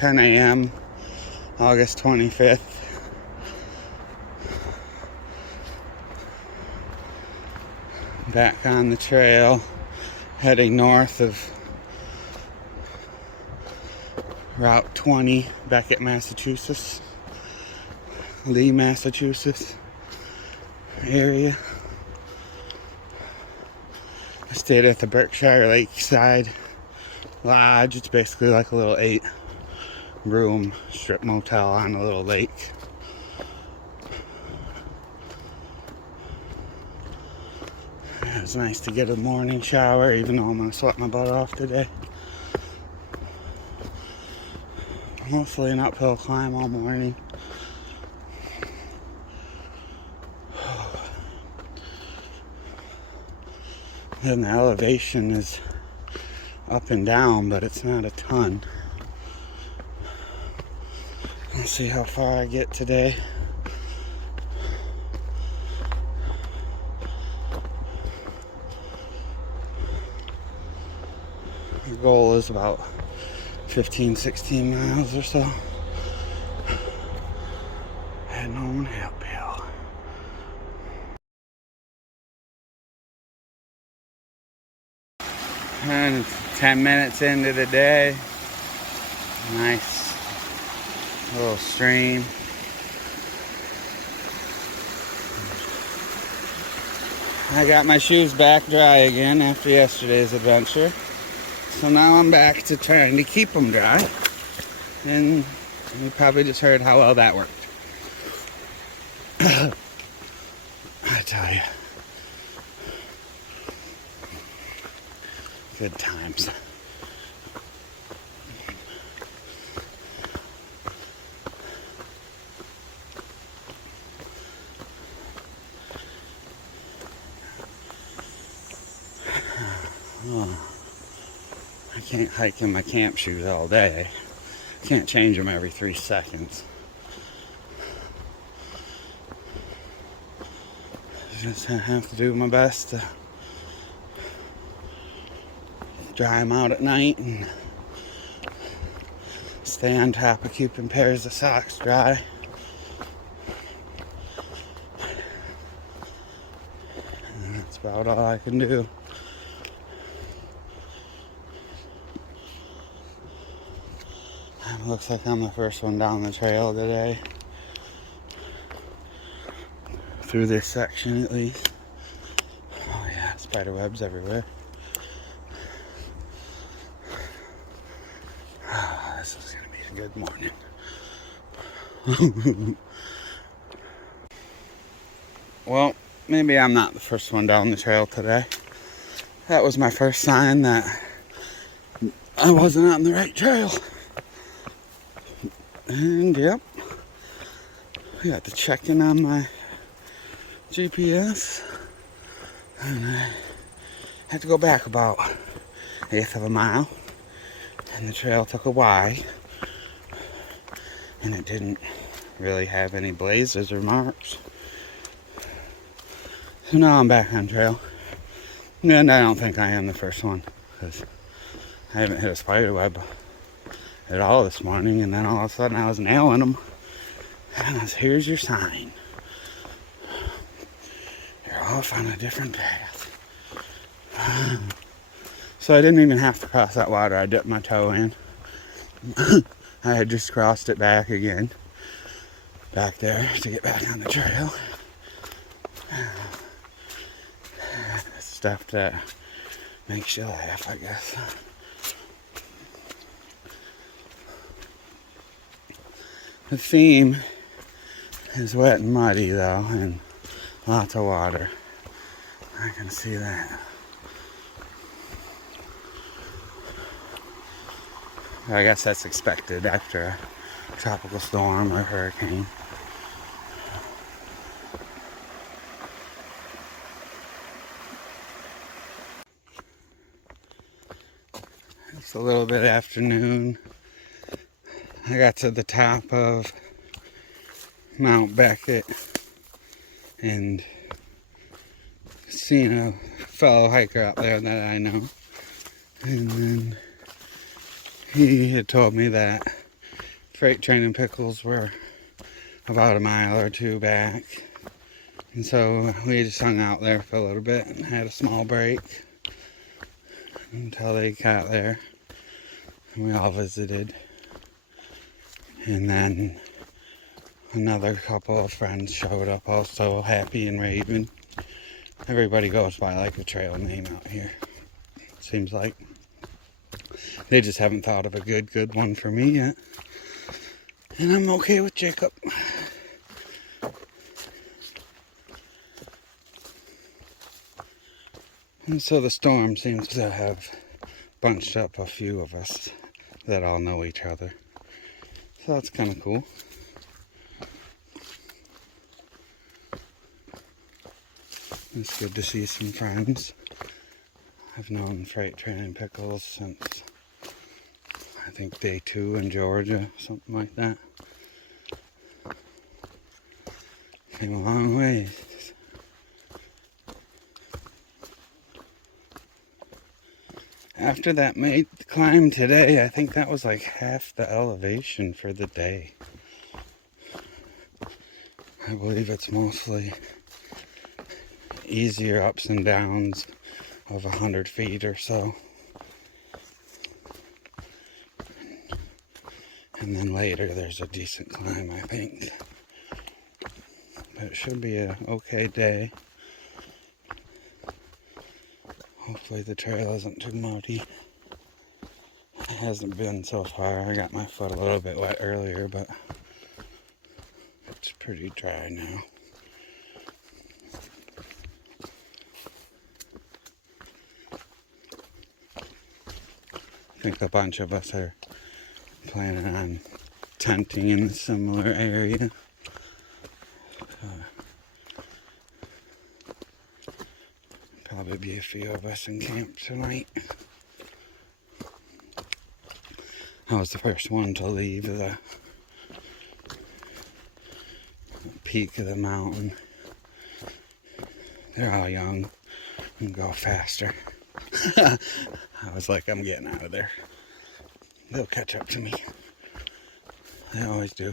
10 a.m. August 25th. Back on the trail, heading north of Route 20, Beckett, Massachusetts, Lee, Massachusetts area. I stayed at the Berkshire Lakeside Lodge. It's basically like a little 8-room strip motel on a little lake. It was nice to get a morning shower, even though I'm going to sweat my butt off today. Mostly an uphill climb all morning. And the elevation is up and down, but it's not a ton. Let's see how far I get today. The goal is about 15, 16 miles or so. Heading home uphill. And it's 10 minutes into the day. Nice little stream. I got my shoes back dry again after yesterday's adventure. So now I'm back to trying to keep them dry. And you probably just heard how well that worked. I tell you. Good times. Oh, I can't hike in my camp shoes all day. Can't change them every 3 seconds. Just have to do my best to dry them out at night and stay on top of keeping pairs of socks dry. And that's about all I can do. It looks like I'm the first one down the trail today. Through this section at least. Oh yeah, spider webs everywhere. Oh, this is gonna be a good morning. Well, maybe I'm not the first one down the trail today. That was my first sign that I wasn't on the right trail. And yep, I got to check in on my GPS, and I had to go back about 1/8 of a mile, and the trail took a Y, and it didn't really have any blazes or marks. So now I'm back on trail, and I don't think I am the first one, because I haven't hit a spider web at all this morning, and then all of a sudden I was nailing them, and I was, here's your sign. You're off on a different path. So I didn't even have to cross that water. I dipped my toe in. I had just crossed it back again. Back there to get back on the trail. Stuff that makes you laugh, I guess. The theme is wet and muddy though, and lots of water. I can see that. I guess that's expected after a tropical storm or hurricane. It's a little bit afternoon. I got to the top of Mount Beckett and seen a fellow hiker out there that I know. And then he had told me that freight train and pickles were about a mile or two back. And so we just hung out there for a little bit and had a small break until they got there. And we all visited. And then another couple of friends showed up also, Happy and Raven. Everybody goes by like a trail name out here, seems like. They just haven't thought of a good one for me yet. And I'm okay with Jacob. And so the storm seems to have bunched up a few of us that all know each other. So that's kind of cool. It's good to see some friends. I've known Freight Train and Pickles since I think day 2 in Georgia, something like that. Came a long way. After that climb today, I think that was like half the elevation for the day. I believe it's mostly easier ups and downs of 100 feet or so. And then later there's a decent climb, I think. But it should be an okay day. Hopefully the trail isn't too muddy. It hasn't been so far. I got my foot a little bit wet earlier, but it's pretty dry now. I think a bunch of us are planning on tenting in a similar area. Probably be a few of us in camp tonight. I was the first one to leave the peak of the mountain. They're all young and go faster. I was like, I'm getting out of there. They'll catch up to me. They always do.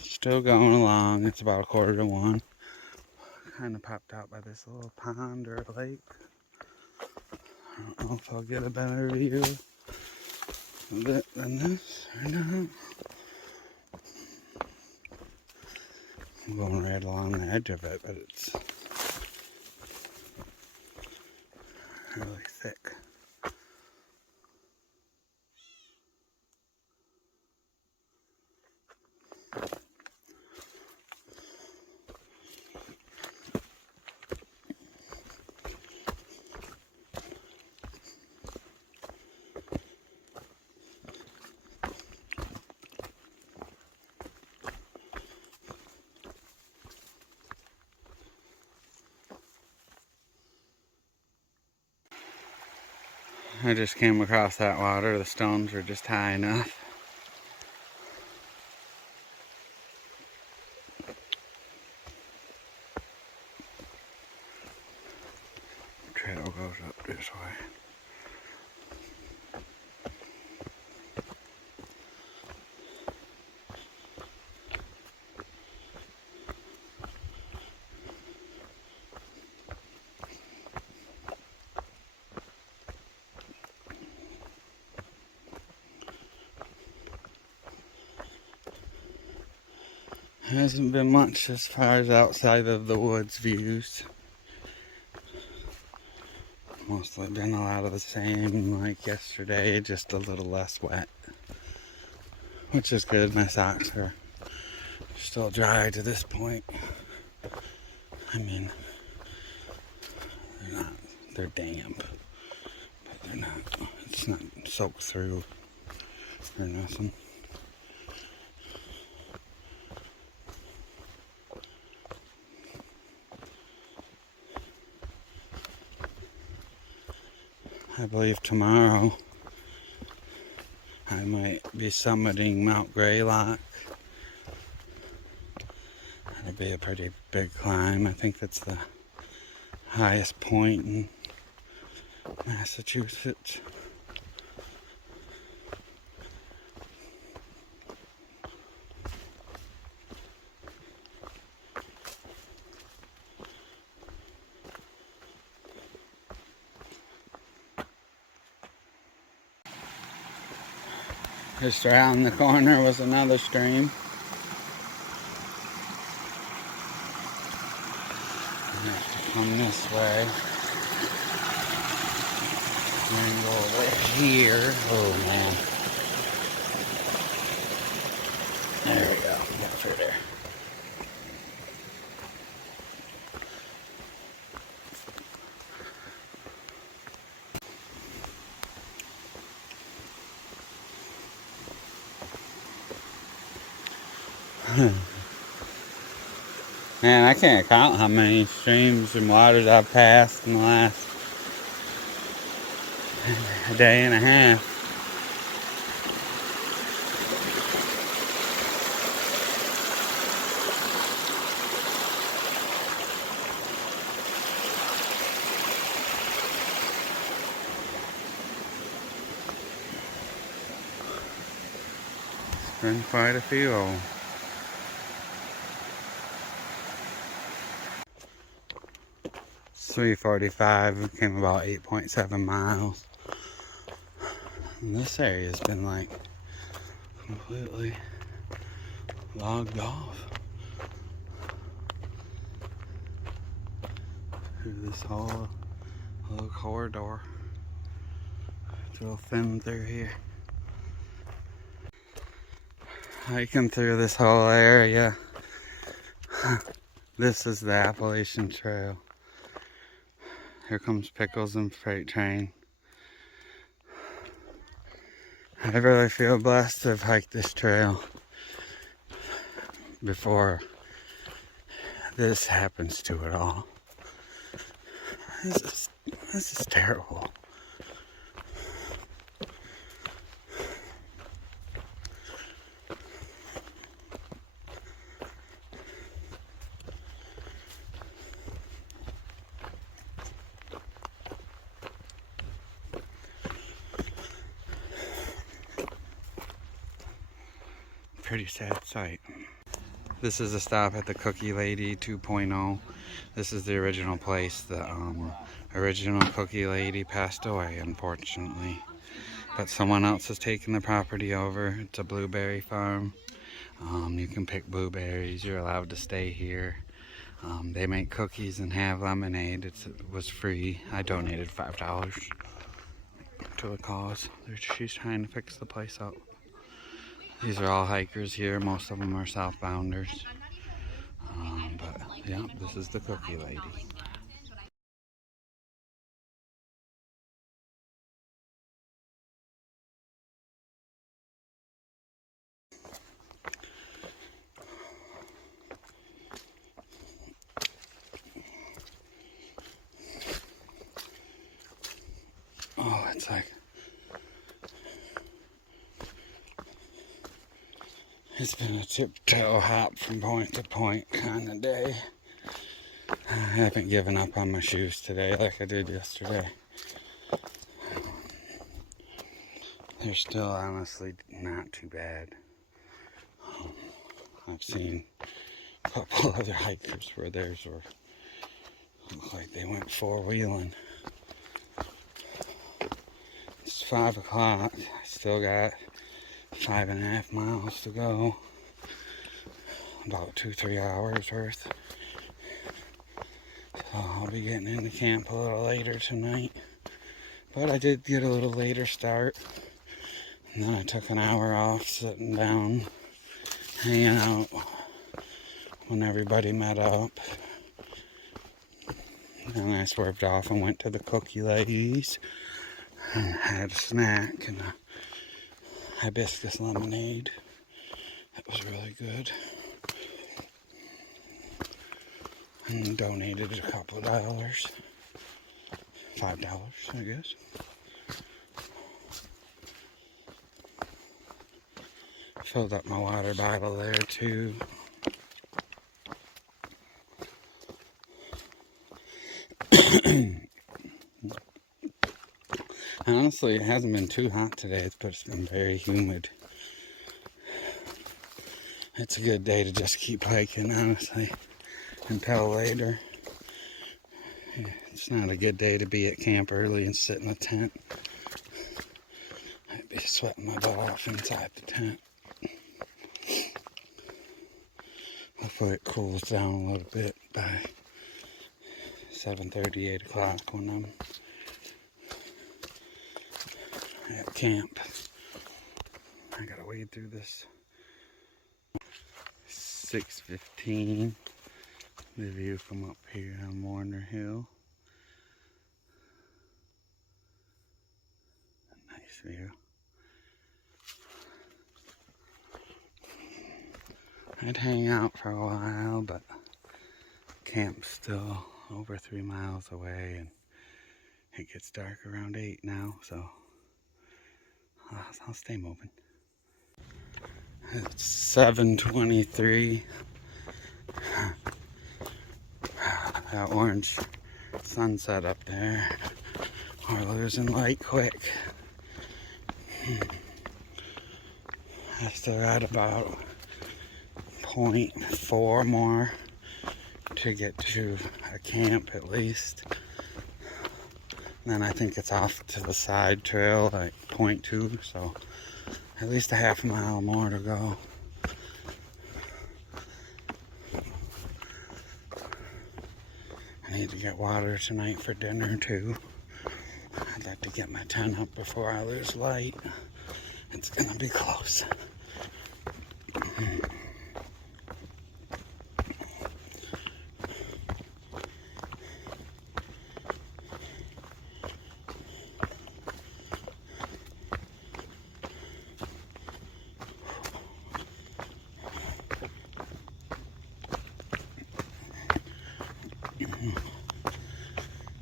Still going along. It's about 1:45. Kind of popped out by this little pond or lake. I don't know if I'll get a better view of it than this or not. I'm going right along the edge of it, but it's really thick. I just came across that water. The stones were just high enough. The trail goes up this way. Hasn't been much as far as outside of the woods views. Mostly been a lot of the same like yesterday, just a little less wet. Which is good. My socks are still dry to this point. I mean, they're damp. But they're not, it's not soaked through or nothing. I believe tomorrow I might be summiting Mount Greylock. That'll be a pretty big climb. I think that's the highest point in Massachusetts. Just around the corner was another stream. I have to come this way. And go over here. Oh man. There we go. Get through there. Man, I can't count how many streams and waters I've passed in the last day and a half. It's been quite a few. It's 3:45. We came about 8.7 miles. And this area has been like completely logged off through this whole little corridor. It's real thin through here. Hiking through this whole area. This is the Appalachian Trail. Here comes Pickles and Freight Train. I really feel blessed to have hiked this trail before this happens to it all. This is terrible. Pretty sad sight. This is a stop at the Cookie Lady 2.0. This is the original place. The original Cookie Lady passed away, unfortunately. But someone else has taken the property over. It's a blueberry farm. You can pick blueberries. You're allowed to stay here. They make cookies and have lemonade. It was free. I donated $5 to the cause. She's trying to fix the place up. These are all hikers here. Most of them are southbounders. But yeah, this is the Cookie Lady. Oh, it's like, it's been a tiptoe hop from point to point kind of day. I haven't given up on my shoes today like I did yesterday. They're still honestly not too bad. I've seen a couple other hikers where theirs were look like they went four-wheeling. It's 5 o'clock. I still got 5.5 miles to go. About 2-3 hours worth. So I'll be getting into camp a little later tonight. But I did get a little later start. And then I took an hour off sitting down, hanging out when everybody met up. Then I swerved off and went to the Cookie Ladies and had a snack and a hibiscus lemonade. That was really good. And donated a couple of dollars. $5, I guess. Filled up my water bottle there too. Honestly, it hasn't been too hot today, but it's been very humid. It's a good day to just keep hiking, honestly, until later. It's not a good day to be at camp early and sit in a tent. I'd be sweating my butt off inside the tent. Hopefully it cools down a little bit by 7:30, 8 o'clock when I'm at camp. I gotta wade through this. 6:15. The view from up here on Warner Hill. Nice view. I'd hang out for a while, but camp's still over 3 miles away, and it gets dark around 8 now, so I'll stay moving. It's 7:23. That orange sunset up there. We're losing light quick. I still got about 0.4 more to get to a camp at least. And then I think it's off to the side trail, like 0.2, so at least a half a mile more to go. I need to get water tonight for dinner too. I'd like to get my tent up before I lose light. It's gonna be close.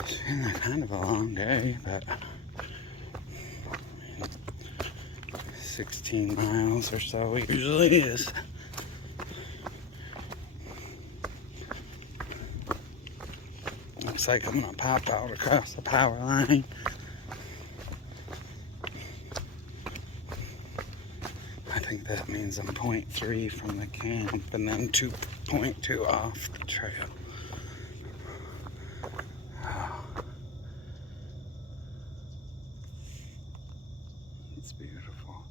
It's been kind of a long day, but 16 miles or so it usually is. Looks like I'm gonna pop out across the power line. I think that means I'm 0.3 from the camp and then 2.2 off the trail. It's beautiful.